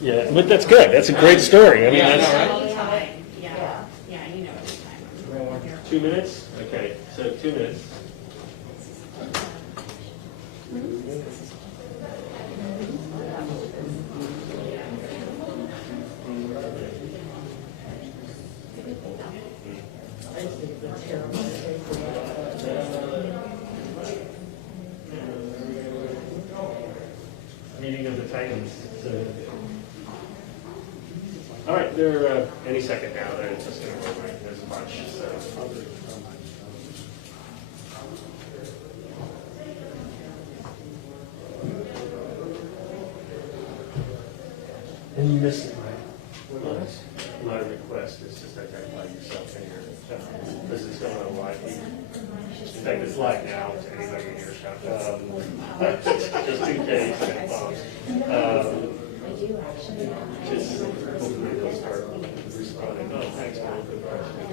Yeah, but that's good. That's a great story. I mean, All that's the time. Yeah, you know every time. 2 minutes. Okay, so 2 minutes. Meeting of the Titans. So. All right, they're any second now. They're just going to go right. There's a bunch. So. And you missed it, right? Not a request. It's just identify yourself in your. This is going on live. In fact, it's live now to anybody in your shop. Just in case. Just hopefully they'll start responding. Oh, thanks, Bill. Good question.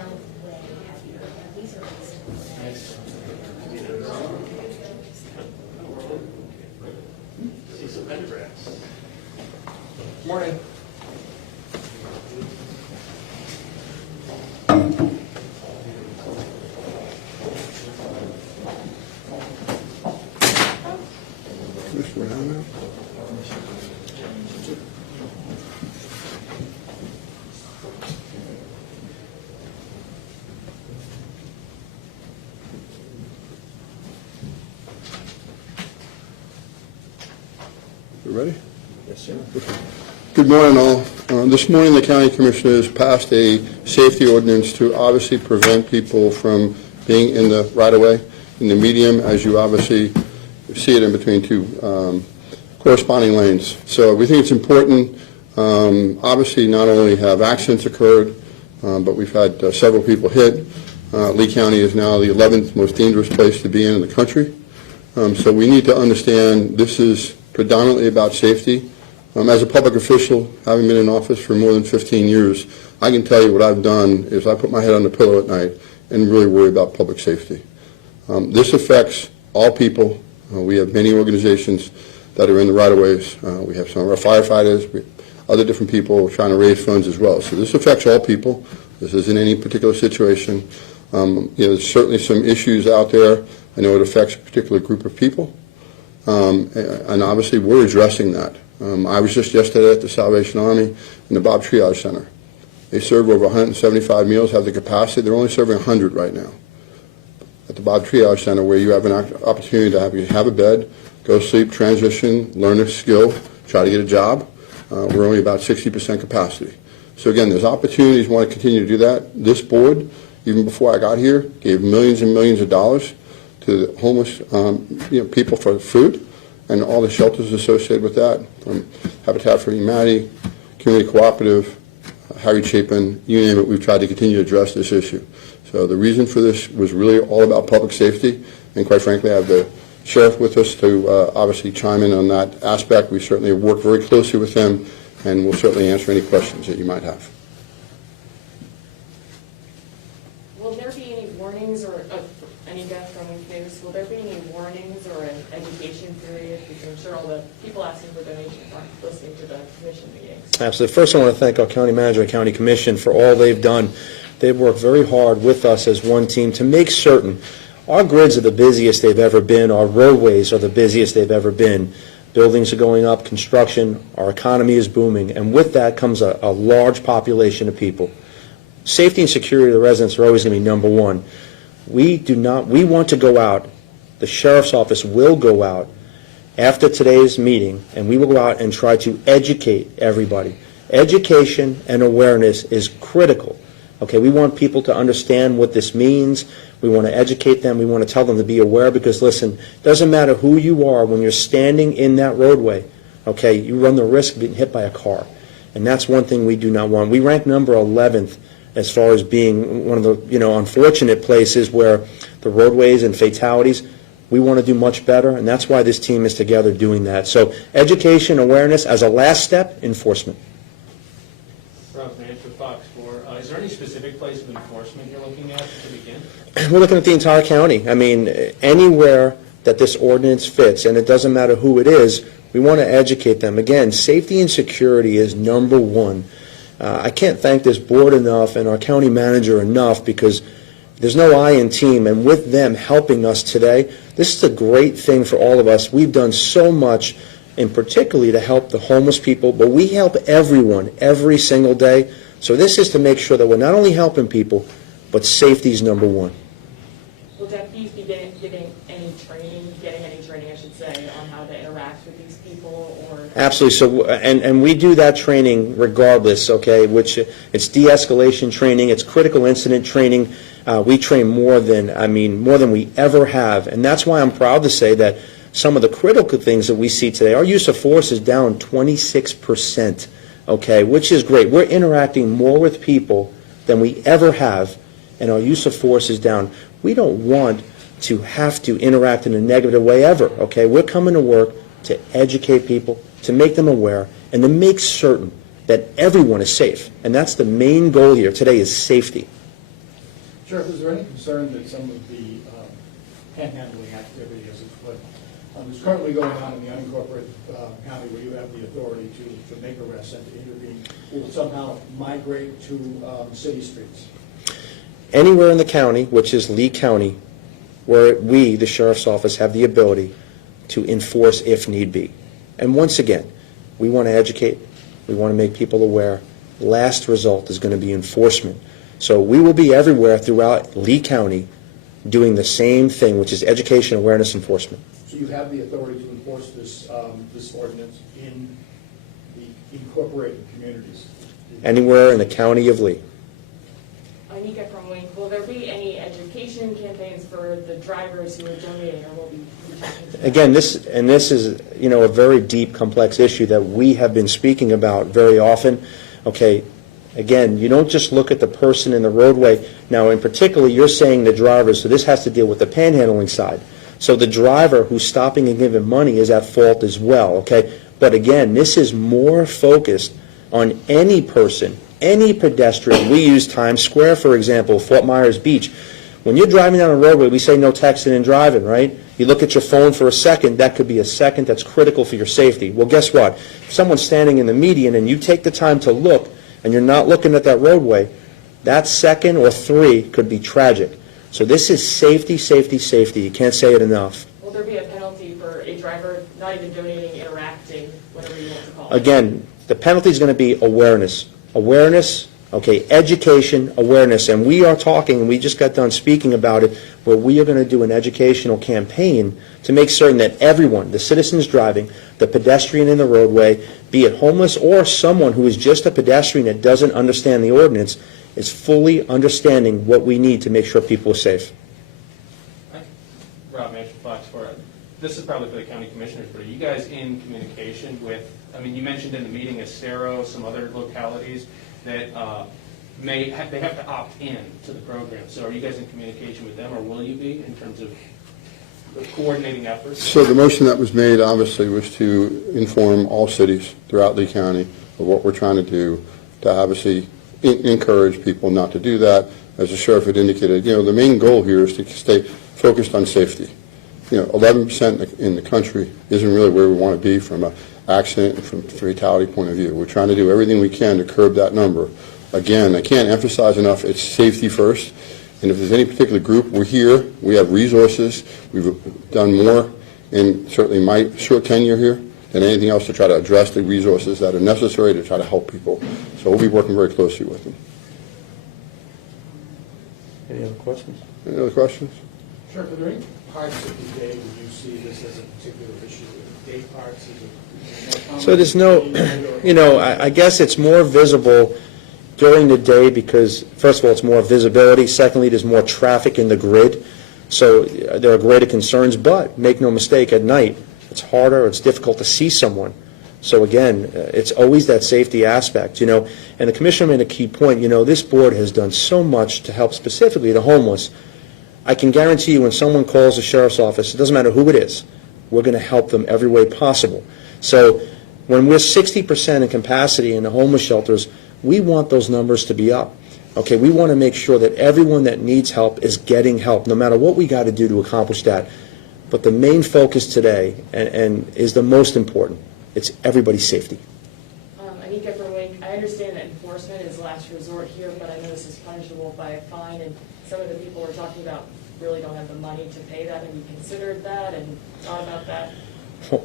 Cecil Pendergrass. Morning. Mr. Hamman? You ready? Yes, sir. Good morning, all. This morning, the county commissioners passed a safety ordinance to obviously prevent people from being in the right-of-way, in the medium, as you obviously see it in between two corresponding lanes. So we think it's important. Obviously, not only have accidents occurred, but we've had several people hit. Lee County is now the 11th most dangerous place to be in the country. So we need to understand this is predominantly about safety. As a public official, having been in office for more than 15 years, I can tell you what I've done is I put my head on the pillow at night and really worry about public safety. This affects all people. We have many organizations that are in the right-of-ways. We have some of our firefighters, other different people trying to raise funds as well. So this affects all people. This isn't any particular situation. There's certainly some issues out there. I know it affects a particular group of people. And obviously we're addressing that. I was just yesterday at the Salvation Army in the Bob Triage Center. They serve over 175 meals, have the capacity. They're only serving 100 right now. At the Bob Triage Center, where you have an opportunity to have a bed, go sleep, transition, learn a skill, try to get a job. We're only about 60% capacity. So again, there's opportunities. We want to continue to do that. This board, even before I got here, gave millions and millions of dollars to the homeless people for food and all the shelters associated with that, from Habitat for Humanity, Community Cooperative, Harry Chapin, you name it. We've tried to continue to address this issue. So the reason for this was really all about public safety, and quite frankly, I have the sheriff with us to obviously chime in on that aspect. We certainly work very closely with him, and we'll certainly answer any questions that you might have. Will there be any warnings or any death from things? Will there be any warnings or an education period? Because I'm sure all the people asking for donations aren't listening to the commission meetings. Absolutely. First, I want to thank our county manager and county commission for all they've done. They've worked very hard with us as one team to make certain our grids are the busiest they've ever been, our roadways are the busiest they've ever been. Buildings are going up, construction, our economy is booming, and with that comes a large population of people. Safety and security of the residents are always going to be number one. We want to go out, the sheriff's office will go out after today's meeting, and we will go out and try to educate everybody. Education and awareness is critical. Okay, we want people to understand what this means. We want to educate them. We want to tell them to be aware because, listen, it doesn't matter who you are when you're standing in that roadway. Okay, you run the risk of being hit by a car, and that's one thing we do not want. We rank number 11th as far as being one of the unfortunate places where the roadways and fatalities. We want to do much better, and that's why this team is together doing that. So education, awareness, as a last step, enforcement. Ralph Nance with Fox 4. Is there any specific place of enforcement you're looking at to begin? We're looking at the entire county. I mean, anywhere that this ordinance fits, and it doesn't matter who it is, we want to educate them. Again, safety and security is number one. I can't thank this board enough and our county manager enough, because there's no I in team, and with them helping us today, this is a great thing for all of us. We've done so much, and particularly to help the homeless people, but we help everyone every single day. So this is to make sure that we're not only helping people, but safety is number one. Will deputies be getting any training, I should say, on how to interact with these people, or? Absolutely. So, and we do that training regardless, okay, which it's de-escalation training, it's critical incident training. We train more than we ever have. And that's why I'm proud to say that some of the critical things that we see today, our use of force is down 26%, okay, which is great. We're interacting more with people than we ever have, and our use of force is down. We don't want to have to interact in a negative way ever, okay? We're coming to work to educate people, to make them aware, and to make certain that everyone is safe. And that's the main goal here today, is safety. Sheriff, is there any concern that some of the panhandling activity, as it's put, is currently going on in the unincorporated county where you have the authority to make arrests and to intervene, will somehow migrate to city streets? Anywhere in the county, which is Lee County, where we, the Sheriff's Office, have the ability to enforce if need be. And once again, we want to educate, we want to make people aware. Last result is going to be enforcement. So we will be everywhere throughout Lee County doing the same thing, which is education, awareness, enforcement. So you have the authority to enforce this ordinance in the incorporated communities? Anywhere in the county of Lee. Anika from Wayne, will there be any education campaigns for the drivers who are donating, or will be talking to them? Again, this is, a very deep, complex issue that we have been speaking about very often. Okay, again, you don't just look at the person in the roadway. Now, in particular, you're saying the drivers, so this has to deal with the panhandling side. So the driver who's stopping and giving money is at fault as well, okay? But again, this is more focused on any person, any pedestrian. We use Times Square, for example, Fort Myers Beach. When you're driving down a roadway, we say no texting and driving, right? You look at your phone for a second, that could be a second that's critical for your safety. Well, guess what? If someone's standing in the median and you take the time to look and you're not looking at that roadway, that second or three could be tragic. So this is safety, safety, safety. You can't say it enough. Will there be a penalty for a driver not even donating, interacting, whatever you want to call it? Again, the penalty is going to be awareness. Awareness, okay, education, awareness. And we are talking, and we just got done speaking about it, where we are going to do an educational campaign to make certain that everyone, the citizens driving, the pedestrian in the roadway, be it homeless or someone who is just a pedestrian that doesn't understand the ordinance, is fully understanding what we need to make sure people are safe. Rob Mansion, Foxford. This is probably for the county commissioners, but are you guys in communication with, you mentioned in the meeting Estero, some other localities that they have to opt in to the program. So are you guys in communication with them, or will you be, in terms of the coordinating efforts? So the motion that was made, obviously, was to inform all cities throughout Lee County of what we're trying to do to obviously encourage people not to do that. As the sheriff had indicated, the main goal here is to stay focused on safety. 11% in the country isn't really where we want to be from an accident and from a fatality point of view. We're trying to do everything we can to curb that number. Again, I can't emphasize enough, it's safety first. And if there's any particular group, we're here. We have resources. We've done more in certainly my short tenure here than anything else to try to address the resources that are necessary to try to help people. So we'll be working very closely with them. Any other questions? Any other questions? Sheriff, are there any parts of the day would you see this as a particular issue? Day parts? Is it more So there's no, I guess it's more visible during the day because, first of all, it's more visibility. Secondly, there's more traffic in the grid. So there are greater concerns, but make no mistake, at night, it's harder, it's difficult to see someone. So again, it's always that safety aspect, and the commissioner made a key point, this board has done so much to help specifically the homeless. I can guarantee you when someone calls the sheriff's office, it doesn't matter who it is, we're going to help them every way possible. So when we're 60% in capacity in the homeless shelters, we want those numbers to be up. Okay, we want to make sure that everyone that needs help is getting help, no matter what we got to do to accomplish that. But the main focus today, and is the most important, it's everybody's safety. Anika Verwink, I understand that enforcement is last resort here, but I know this is punishable by a fine, and some of the people we're talking about really don't have the money to pay that. Have you considered that and thought about that?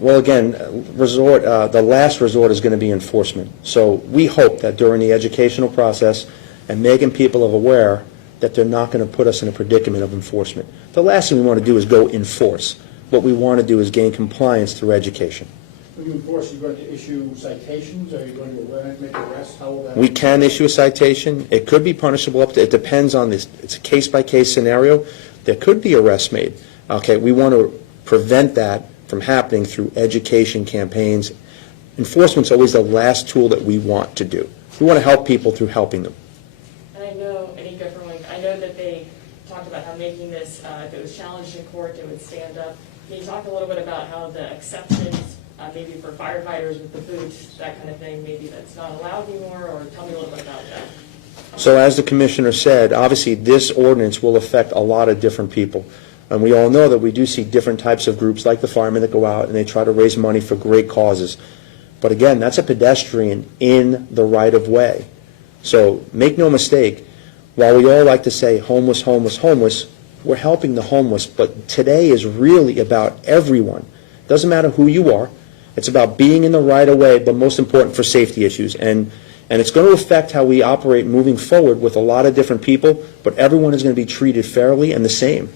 Well, again, the last resort is going to be enforcement. So we hope that during the educational process and making people aware that they're not going to put us in a predicament of enforcement. The last thing we want to do is go enforce. What we want to do is gain compliance through education. When you enforce, you're going to issue citations, are you going to make arrests? How will that? We can issue a citation. It could be punishable up to, it depends on this, it's a case-by-case scenario. There could be arrests made. Okay, we want to prevent that from happening through education campaigns. Enforcement's always the last tool that we want to do. We want to help people through helping them. And I know, Anika Verwink, I know that they talked about how making this, if it was challenged in court, it would stand up. Can you talk a little bit about how the exceptions, maybe for firefighters with the boots, that kind of thing, maybe that's not allowed anymore, or tell me a little bit about that? So as the commissioner said, obviously this ordinance will affect a lot of different people. And we all know that we do see different types of groups like the firemen that go out and they try to raise money for great causes. But again, that's a pedestrian in the right of way. So make no mistake, while we all like to say homeless, homeless, homeless, we're helping the homeless, but today is really about everyone. Doesn't matter who you are. It's about being in the right of way, but most important for safety issues. And it's going to affect how we operate moving forward with a lot of different people, but everyone is going to be treated fairly and the same.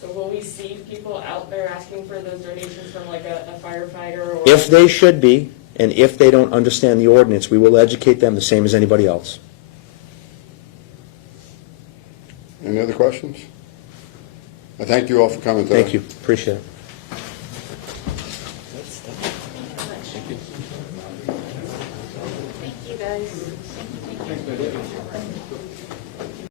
So will we see people out there asking for those donations from like a firefighter? Or If they should be, and if they don't understand the ordinance, we will educate them the same as anybody else. Any other questions? I thank you all for coming today. Thank you. Appreciate it. Thank you, guys.